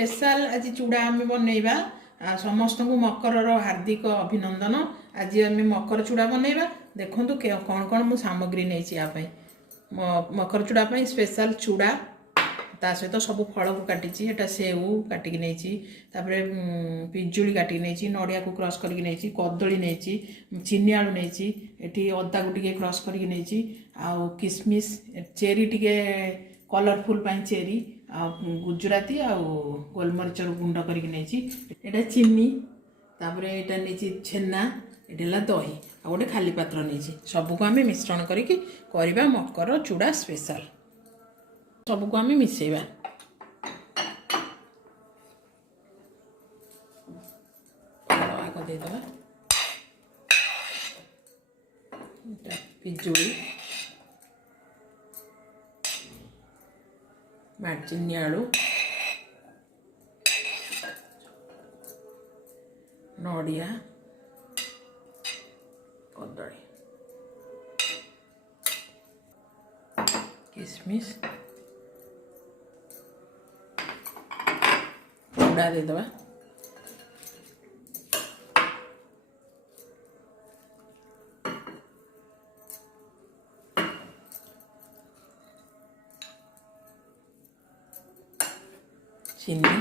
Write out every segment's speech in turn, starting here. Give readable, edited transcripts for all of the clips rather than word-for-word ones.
Special आज चूड़ा आम बनइबा समस्त को मकर हार्दिक अभिनंदन। आज आम मकर चूड़ा बनइबा देखु कौन कौन मु सामग्री नहीं मकर चूड़ा स्पेशल चूड़ा ता सहित सब फल को काटी एटा सेऊ काटिक नहीं पिजुली काटिक नहीं नड़िया को क्रश करके नहीं कदली नहीं चीनी आलू नहीं अदा को टे क्रश करके नहीं आउ किसमिस चेरी टे कलरफुल चेरी आ गुजराती आ गोलमरीच गुंड करके नहीं चीनी तापर यहाँ नहीं छेना ये दही आ गोटे खाली पात्र नहीं सबको आम मिश्रण करवा मकर चूड़ा स्पेशल सबको आम मिसेबा आग देदेबा पिजुली चीनी आलू नड़िया कदली किसमिस चूड़ा देदेबा चीनी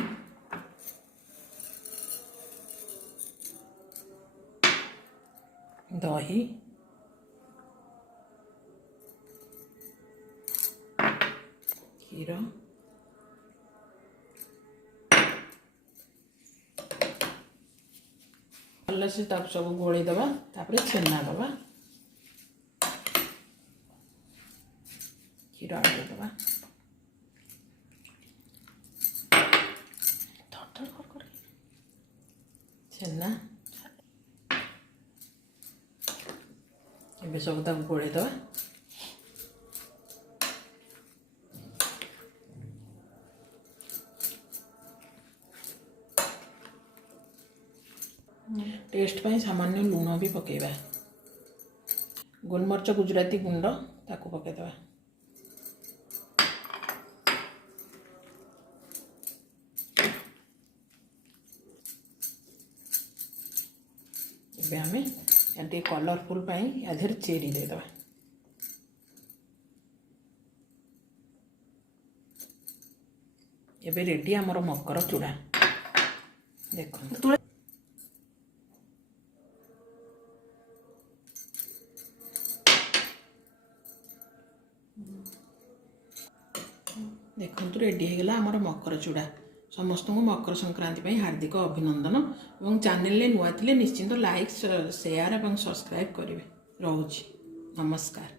दही क्षीर भल से सब गोल दबा छेना दबा क्षीर आड़ दबा छेना ये सब गोल दबा टेस्ट पाई सामान्य लुण भी पकेबा गोलमरीच गुजराती गुंड ताको पकेदबा आम ये कलरफुल यादेर चेरी देदेबा एबे रेडी आमर मकर चूड़ा देखो देखो रेडी होगा आमर मकर चूड़ा समस्त को मकर संक्रांति हार्दिक अभिनंदन और चैनल नुआ निश्चिंत लाइक शेयर और सब्सक्राइब करेंगे। रोची नमस्कार।